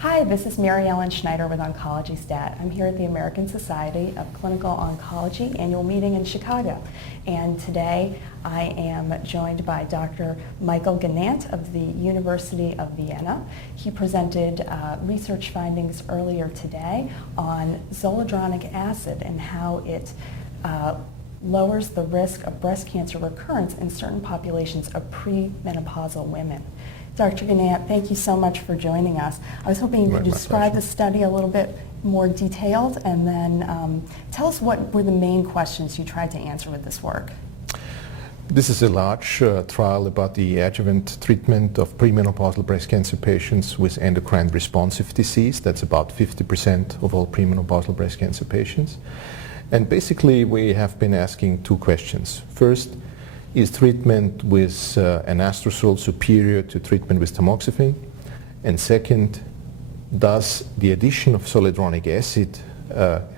Hi, this is Ellen Schneider with OncologyStat. I'm here at the American Society of Clinical Oncology annual meeting in Chicago. And today I am joined by Dr. Michael Gnant of the University of Vienna. He presented research findings earlier today on zoledronic acid and how it lowers the risk of breast cancer recurrence in certain populations of premenopausal women. Dr. Gnant, thank you so much for joining us. I was hoping you could describe the study a little bit more detailed and then tell us what were the main questions you tried to answer with this work. This is a large trial about the adjuvant treatment of premenopausal breast cancer patients with endocrine responsive disease. That's about 50% of all premenopausal breast cancer patients. And basically we have been asking two questions. First, is treatment with anastrozole superior to treatment with tamoxifen? And second, does the addition of zoledronic acid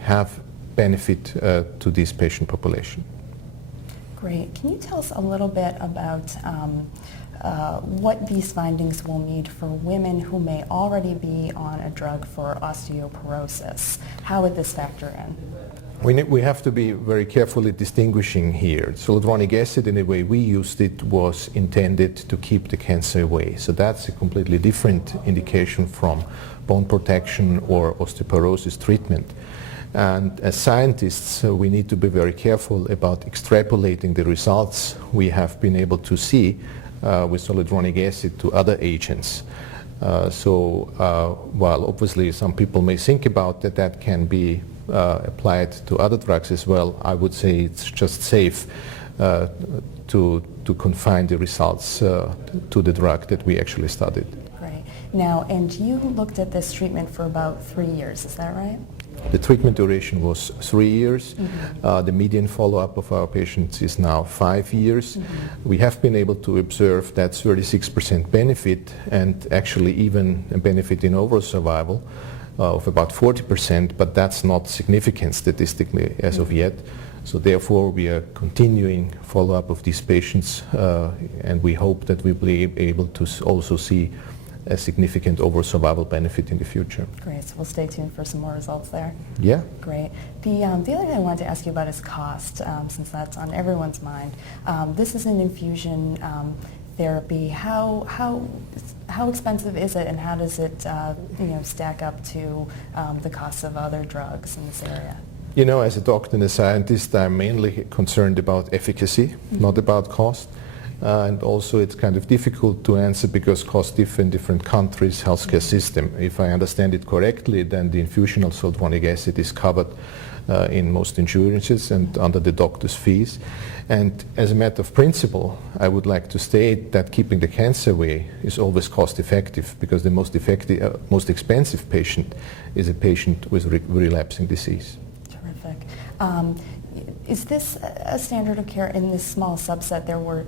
have benefit to this patient population? Great. Can you tell us a little bit about what these findings will mean for women who may already be on a drug for osteoporosis? How would this factor in? We have to be very carefully distinguishing here. Zoledronic acid, in the way we used it, was intended to keep the cancer away. So that's a completely different indication from bone protection or osteoporosis treatment. And as scientists, we need to be very careful about extrapolating the results we have been able to see with zoledronic acid to other agents. While obviously some people may think about that can be applied to other drugs as well, I would say it's just safe to confine the results to the drug that we actually studied. Right. Now, and you looked at this treatment for about 3 years, is that right? The treatment duration was 3 years. Mm-hmm. The median follow-up of our patients is now 5 years. Mm-hmm. We have been able to observe that 36% benefit and actually even a benefit in overall survival of about 40%, but that's not significant statistically as of yet. So therefore we are continuing follow-up of these patients and we hope that we'll be able to also see a significant overall survival benefit in the future. Great, so we'll stay tuned for some more results there. Yeah. Great. The other thing I wanted to ask you about is cost, since that's on everyone's mind. This is an infusion therapy. How expensive is it, and how does it stack up to the costs of other drugs in this area? You know, as a doctor and a scientist, I'm mainly concerned about efficacy, mm-hmm. not about cost. And also it's kind of difficult to answer because costs differ in different countries' healthcare system. If I understand it correctly, then the infusion of zoledronic acid is covered in most insurances and under the doctor's fees. And as a matter of principle, I would like to state that keeping the cancer away is always cost effective because the most expensive patient is a patient with relapsing disease. Terrific. Is this a standard of care in this small subset? There were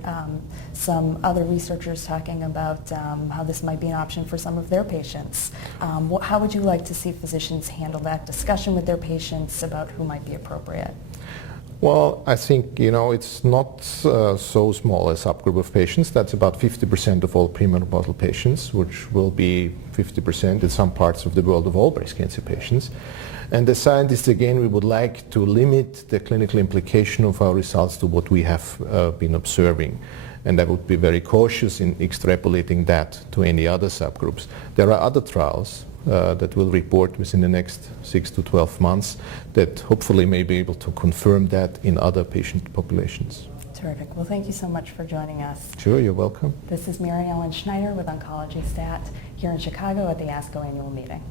some other researchers talking about how this might be an option for some of their patients. How would you like to see physicians handle that discussion with their patients about who might be appropriate? Well, I think, it's not so small a subgroup of patients. That's about 50% of all premenopausal patients, which will be 50% in some parts of the world of all breast cancer patients. And as scientists, again, we would like to limit the clinical implication of our results to what we have been observing. And I would be very cautious in extrapolating that to any other subgroups. There are other trials that will report within the next 6 to 12 months that hopefully may be able to confirm that in other patient populations. Terrific. Well, thank you so much for joining us. Sure, you're welcome. This is Ellen Schneider with OncologyStat here in Chicago at the ASCO annual meeting.